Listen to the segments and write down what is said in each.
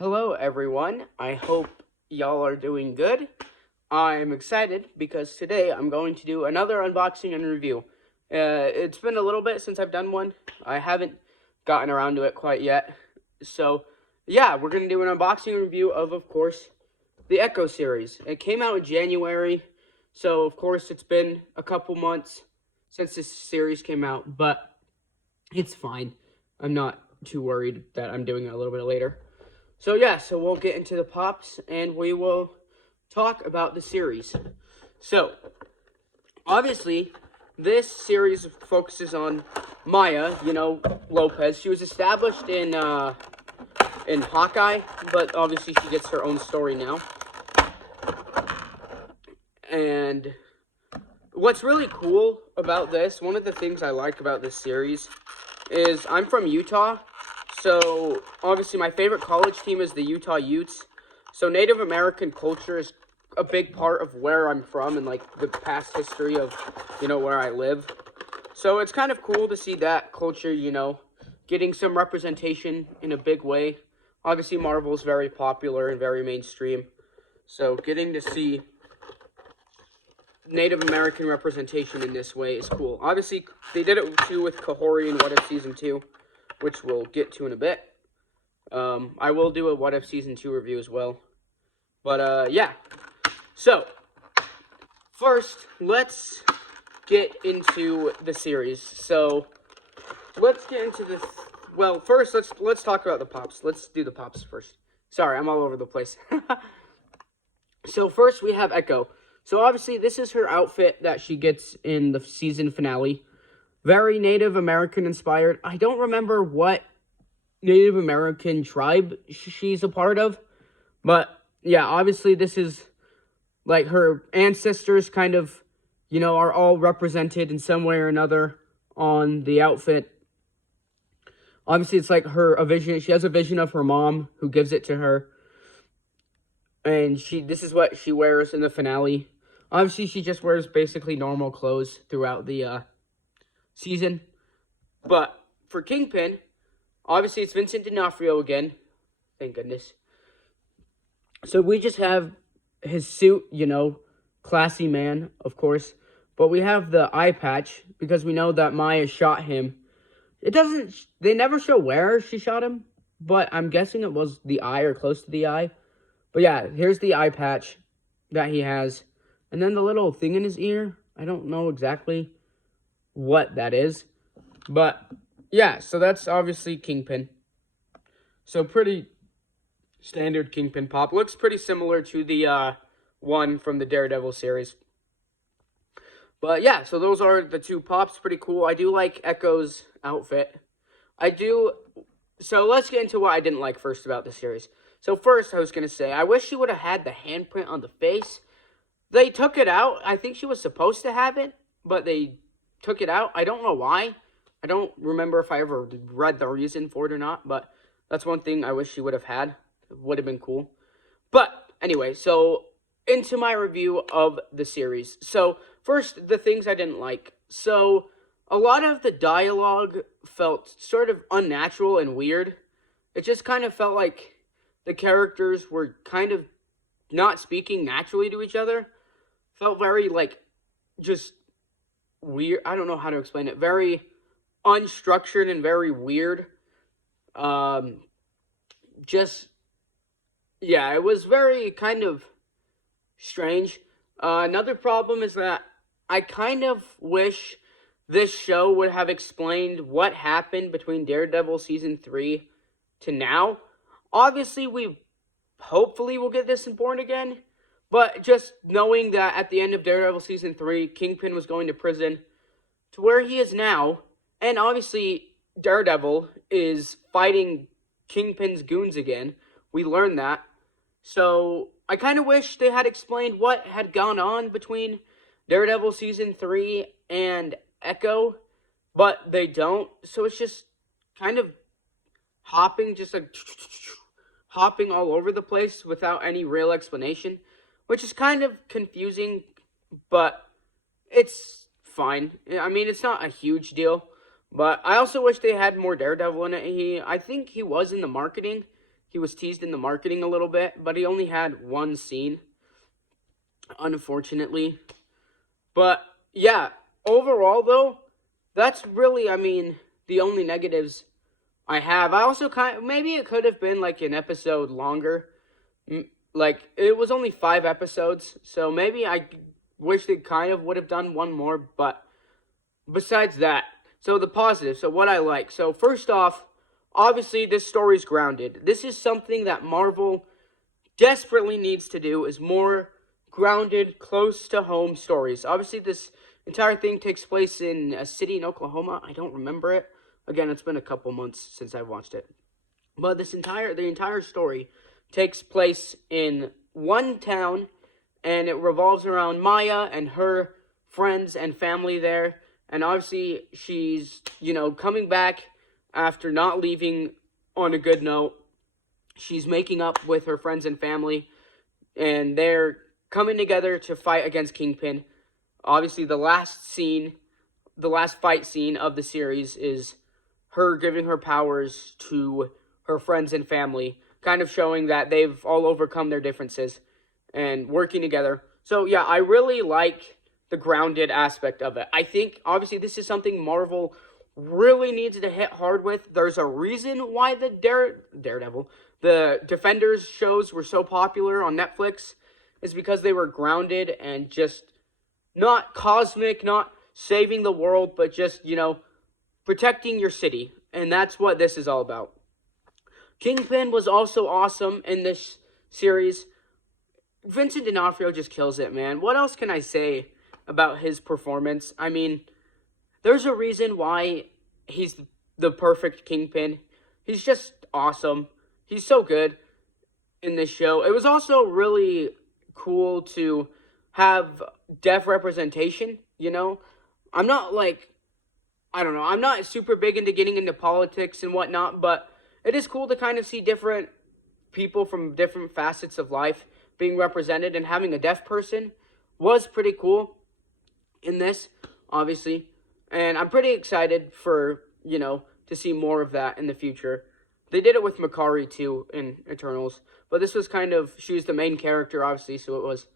Hello, everyone. I hope y'all are doing good. I'm excited because today I'm going to do another unboxing and review. It's been a little bit since I've done one. I haven't gotten around to it quite yet. So, yeah, we're going to do an unboxing and review of course, the Echo series. It came out in January, so of course it's been a couple months since this series came out, but it's fine. I'm not too worried that I'm doing it a little bit later. So we'll get into the pops and we will talk about the series. So, obviously, this series focuses on Maya, Lopez. She was established in Hawkeye, but obviously she gets her own story now. And what's really cool about this, one of the things I like about this series, is I'm from Utah. So, obviously, my favorite college team is the Utah Utes. So, Native American culture is a big part of where I'm from and, the past history of, where I live. So, it's kind of cool to see that culture, getting some representation in a big way. Obviously, Marvel's very popular and very mainstream. So, getting to see Native American representation in this way is cool. Obviously, they did it, too, with Kahori in What If Season 2. Which we'll get to in a bit. I will do a What If Season 2 review as well. But, yeah. So, first, let's get into the series. So, let's get into this. Well, first, let's talk about the pops. Let's do the pops first. Sorry, I'm all over the place. So, first, we have Echo. So, obviously, this is her outfit that she gets in the season finale. Very Native American inspired. I don't remember what Native American tribe she's a part of. But, yeah, obviously this is, her ancestors kind of, are all represented in some way or another on the outfit. Obviously, it's a vision. She has a vision of her mom who gives it to her. And this is what she wears in the finale. Obviously, she just wears basically normal clothes throughout the, season. But for Kingpin, obviously it's Vincent D'Onofrio again. Thank goodness. So we just have his suit, classy man, of course. But we have the eye patch because we know that Maya shot him. They never show where she shot him, but I'm guessing it was the eye or close to the eye. But yeah, here's the eye patch that he has. And then the little thing in his ear, I don't know exactly what that is, but yeah, so that's obviously Kingpin. So pretty standard Kingpin pop. Looks pretty similar to the one from the Daredevil series. But yeah, so those are the two pops. Pretty cool. I do like Echo's outfit. So let's get into what I didn't like first about the series. So first, I was going to say, I wish she would have had the handprint on the face. They took it out. I think she was supposed to have it, but they took it out. I don't know why. I don't remember if I ever read the reason for it or not, but that's one thing I wish she would have had. It would have been cool. But anyway, so into my review of the series. So first, the things I didn't like. So a lot of the dialogue felt sort of unnatural and weird. It just kind of felt like the characters were kind of not speaking naturally to each other. Felt very just weird. I don't know how to explain it. Very unstructured and very weird. It was very kind of strange. Another problem is that I kind of wish this show would have explained what happened between Daredevil Season 3 to now. Obviously, hopefully we'll get this in Born Again. But just knowing that at the end of Daredevil Season 3, Kingpin was going to prison to where he is now. And obviously, Daredevil is fighting Kingpin's goons again. We learned that. So, I kind of wish they had explained what had gone on between Daredevil Season 3 and Echo. But they don't. So, it's just kind of hopping all over the place without any real explanation. Which is kind of confusing, but it's fine. I mean, it's not a huge deal. But I also wish they had more Daredevil in it. I think he was in the marketing. he was teased in the marketing a little bit, but he only had one scene, unfortunately. But yeah, overall though, that's really, I mean, the only negatives I have. I also maybe it could have been like an episode longer. Like it was only 5 episodes, so maybe I wish they kind of would have done one more. But besides that, so the positive. So what I like. So first off, obviously this story's grounded. This is something that Marvel desperately needs to do, is more grounded, close to home stories. Obviously, this entire thing takes place in a city in Oklahoma. I don't remember it. Again, it's been a couple months since I watched it. But the entire story takes place in one town, and it revolves around Maya and her friends and family there. And obviously, she's, coming back after not leaving on a good note. She's making up with her friends and family, and they're coming together to fight against Kingpin. Obviously, the last fight scene of the series is her giving her powers to her friends and family, kind of showing that they've all overcome their differences and working together. So, yeah, I really like the grounded aspect of it. I think, obviously, this is something Marvel really needs to hit hard with. There's a reason why the the Defenders shows were so popular on Netflix, is because they were grounded and just not cosmic, not saving the world, but just, protecting your city. And that's what this is all about. Kingpin was also awesome in this series. Vincent D'Onofrio just kills it, man. What else can I say about his performance? I mean, there's a reason why he's the perfect Kingpin. He's just awesome. He's so good in this show. It was also really cool to have deaf representation, I'm not I'm not super big into getting into politics and whatnot, but it is cool to kind of see different people from different facets of life being represented, and having a deaf person was pretty cool in this, obviously. And I'm pretty excited for, to see more of that in the future. They did it with Makari, too, in Eternals. But this was she was the main character, obviously, so it was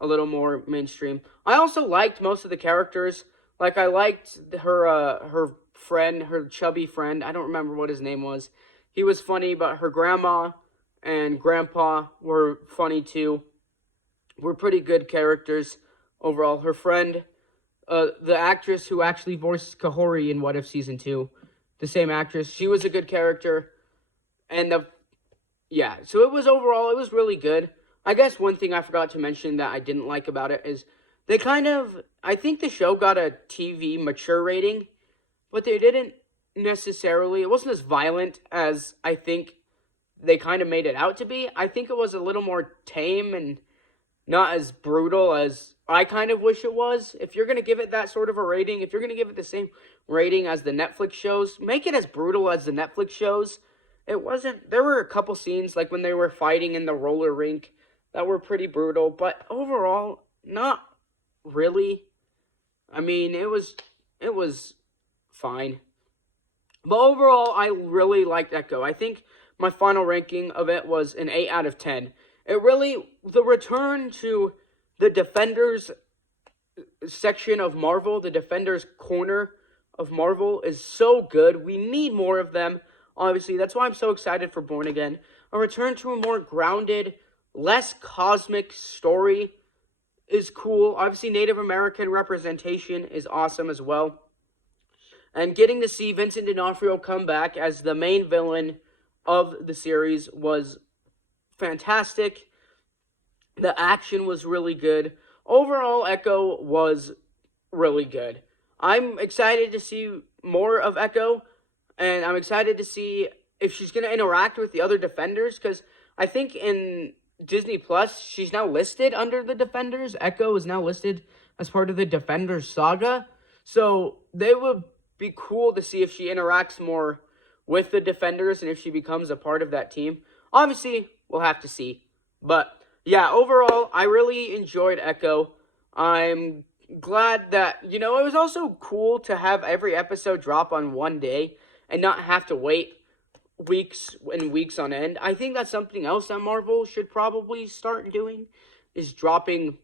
a little more mainstream. I also liked most of the characters. Like, I liked her friend, her chubby friend. I don't remember what his name was. He was funny, but her grandma and grandpa were funny, too. Were pretty good characters overall. Her friend, the actress who actually voiced Kahori in What If Season 2, the same actress, she was a good character. And so it was really good. I guess one thing I forgot to mention that I didn't like about it is I think the show got a TV mature rating, but they didn't necessarily, it wasn't as violent as I think they kind of made it out to be. I think it was a little more tame and not as brutal as I kind of wish it was. If you're going to give it that sort of a rating, if you're going to give it the same rating as the Netflix shows, make it as brutal as the Netflix shows. It wasn't, there were a couple scenes, like when they were fighting in the roller rink, that were pretty brutal, but overall, not really. I mean, it was fine. But overall, I really liked Echo. I think my final ranking of it was an 8 out of 10. The return to the Defenders section of Marvel, the Defenders corner of Marvel, is so good. We need more of them. Obviously, that's why I'm so excited for Born Again. A return to a more grounded, less cosmic story is cool. Obviously, Native American representation is awesome as well. And getting to see Vincent D'Onofrio come back as the main villain of the series was fantastic. The action was really good. Overall, Echo was really good. I'm excited to see more of Echo. And I'm excited to see if she's going to interact with the other Defenders, because I think in Disney Plus, she's now listed under the Defenders. Echo is now listed as part of the Defenders saga. So they would be cool to see if she interacts more with the Defenders and if she becomes a part of that team. Obviously, we'll have to see. But yeah, overall, I really enjoyed Echo. I'm glad that, it was also cool to have every episode drop on one day and not have to wait weeks and weeks on end. I think that's something else that Marvel should probably start doing, is dropping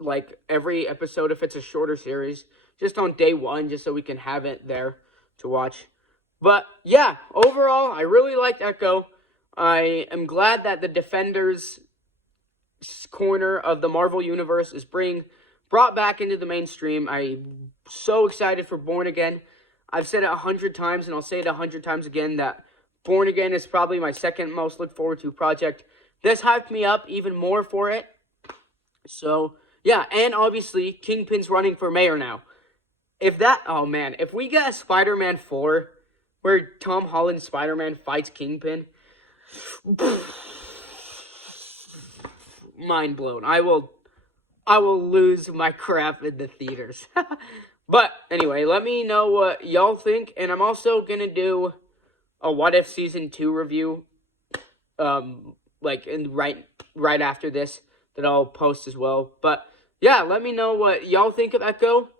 like every episode if it's a shorter series just on day one, just so we can have it there to watch. But yeah, overall, I really liked Echo. I am glad that the Defenders corner of the Marvel Universe is brought back into the mainstream. I'm so excited for Born Again. I've said it 100 times, and I'll say it 100 times again, that Born Again is probably my second most look forward to project. This hyped me up even more for it. So, yeah, and obviously, Kingpin's running for mayor now. If we get a Spider-Man 4, where Tom Holland's Spider-Man fights Kingpin, mind blown. I will lose my crap in the theaters. But anyway, let me know what y'all think, and I'm also gonna do a What If Season 2 review, right after this, that I'll post as well. But yeah, let me know what y'all think of Echo,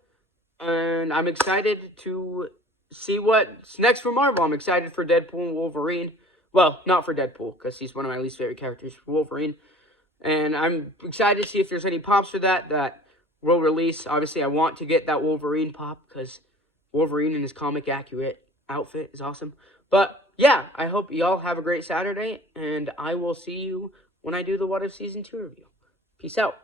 and I'm excited to see what's next for Marvel. I'm excited for Deadpool and Wolverine. Well, not for Deadpool, because he's one of my least favorite characters, for Wolverine. And I'm excited to see if there's any pops for that will release. Obviously, I want to get that Wolverine pop, because Wolverine in his comic accurate outfit is awesome. But yeah, I hope y'all have a great Saturday, and I will see you when I do the What If Season 2 review. Peace out.